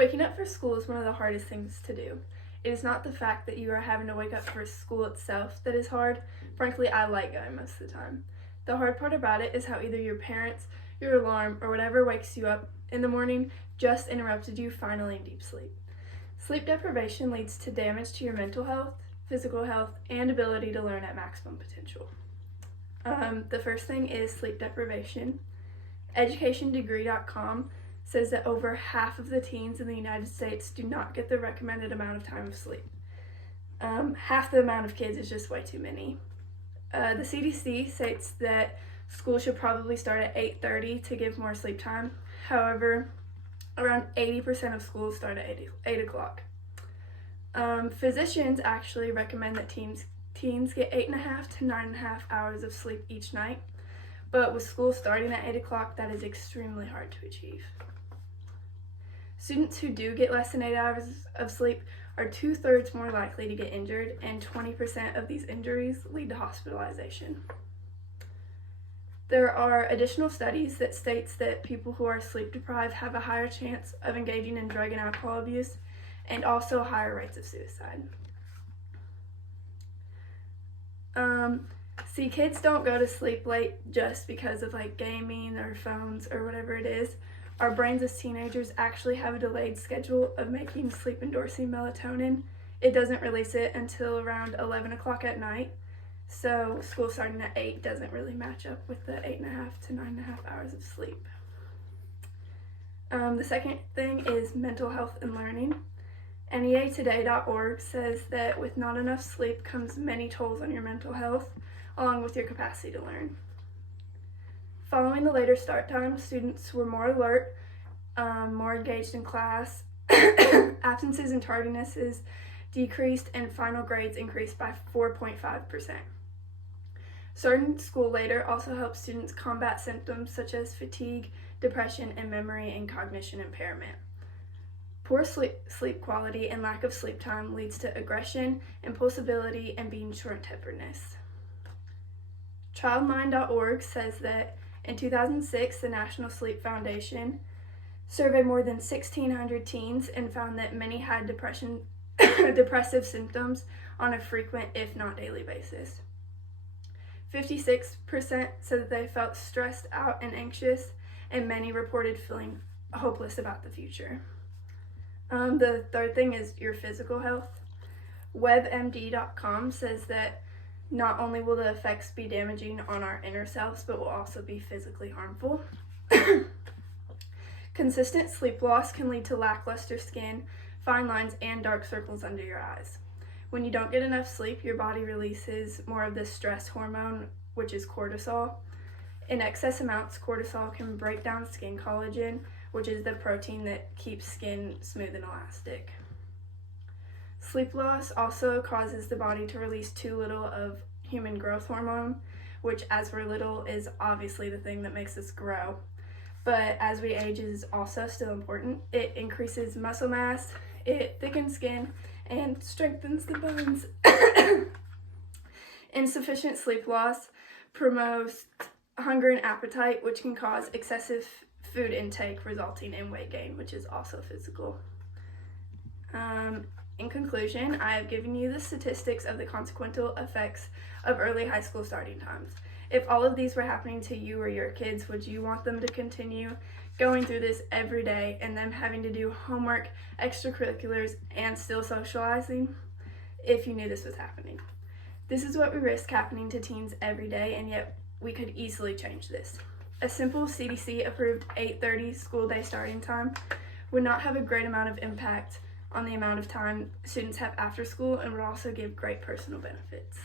Waking up for school is one of the hardest things to do. It is not the fact that you are having to wake up for school itself that is hard. Frankly, I like going most of the time. The hard part about it is how either your parents, your alarm, or whatever wakes you up in the morning just interrupted you finally in deep sleep. Sleep deprivation leads to damage to your mental health, physical health, and ability to learn at maximum potential. The first thing is sleep deprivation. EducationDegree.com says that over half of the teens in the United States do not get the recommended amount of time of sleep. Half the amount of kids is just way too many. The CDC states that school should probably start at 8:30 to give more sleep time. However, around 80% of schools start at 8 o'clock. Physicians actually recommend that teens get 8.5 to 9.5 hours of sleep each night, but with school starting at 8 o'clock, that is extremely hard to achieve. Students who do get less than 8 hours of sleep are 2/3 more likely to get injured, and 20% of these injuries lead to hospitalization. There are additional studies that states that people who are sleep deprived have a higher chance of engaging in drug and alcohol abuse, and also higher rates of suicide. Kids don't go to sleep late just because of gaming or phones or whatever it is. Our brains as teenagers actually have a delayed schedule of making sleep-inducing melatonin. It doesn't release it until around 11 o'clock at night, so school starting at 8 doesn't really match up with the 8.5 to 9.5 hours of sleep. The second thing is mental health and learning. NEAtoday.org says that with not enough sleep comes many tolls on your mental health, along with your capacity to learn. Following the later start time, students were more alert, more engaged in class, absences and tardinesses decreased, and final grades increased by 4.5%. Starting school later also helps students combat symptoms such as fatigue, depression, and memory and cognition impairment. Poor sleep quality and lack of sleep time leads to aggression, impulsivity, and being short-temperedness. Childmind.org says that in 2006, the National Sleep Foundation surveyed more than 1,600 teens and found that many had depressive symptoms on a frequent, if not daily basis. 56% said that they felt stressed out and anxious, and many reported feeling hopeless about the future. The third thing is your physical health. WebMD.com says that not only will the effects be damaging on our inner selves, but will also be physically harmful. Consistent sleep loss can lead to lackluster skin, fine lines, and dark circles under your eyes. When you don't get enough sleep, your body releases more of this stress hormone, which is cortisol. In excess amounts, cortisol can break down skin collagen, which is the protein that keeps skin smooth and elastic. Sleep loss also causes the body to release too little of human growth hormone, which as we're little is obviously the thing that makes us grow. But as we age is also still important. It increases muscle mass, it thickens skin, and strengthens the bones. Insufficient sleep loss promotes hunger and appetite, which can cause excessive food intake, resulting in weight gain, which is also physical. In conclusion, I have given you the statistics of the consequential effects of early high school starting times. If all of these were happening to you or your kids, would you want them to continue going through this every day and them having to do homework, extracurriculars, and still socializing if you knew this was happening? This is what we risk happening to teens every day, and yet we could easily change this. A simple CDC-approved 8:30 school day starting time would not have a great amount of impact on the amount of time students have after school, and would also give great personal benefits.